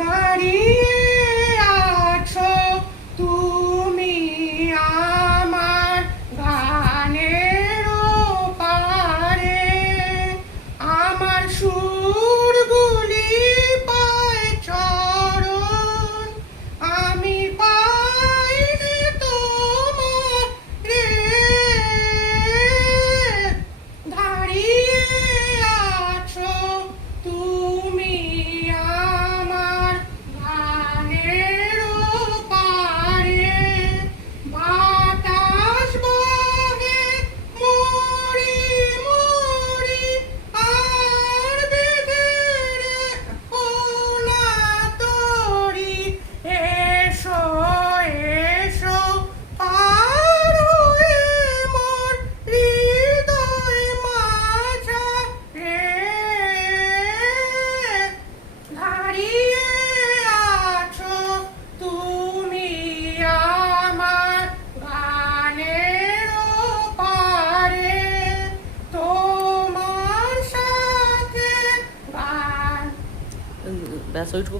দাঁড়িয়ে আছো তুমি আমার গানের পারে, আমার সুরগুলি পায় চরণ, আমি পাইনি তোমার রে। দাঁড়িয়ে আছো তুমি আমার গানের পারে, বাতাস বহে মরি মরি আর বেঁধে ওলা তরি, এসো এসো পার হয়ে মোর হৃদয় মাঝারে। দাঁড়িয়ে আছো তুমি আমার গানের পারে, তোমার সাথে গান। ব্যাস ওইটুকু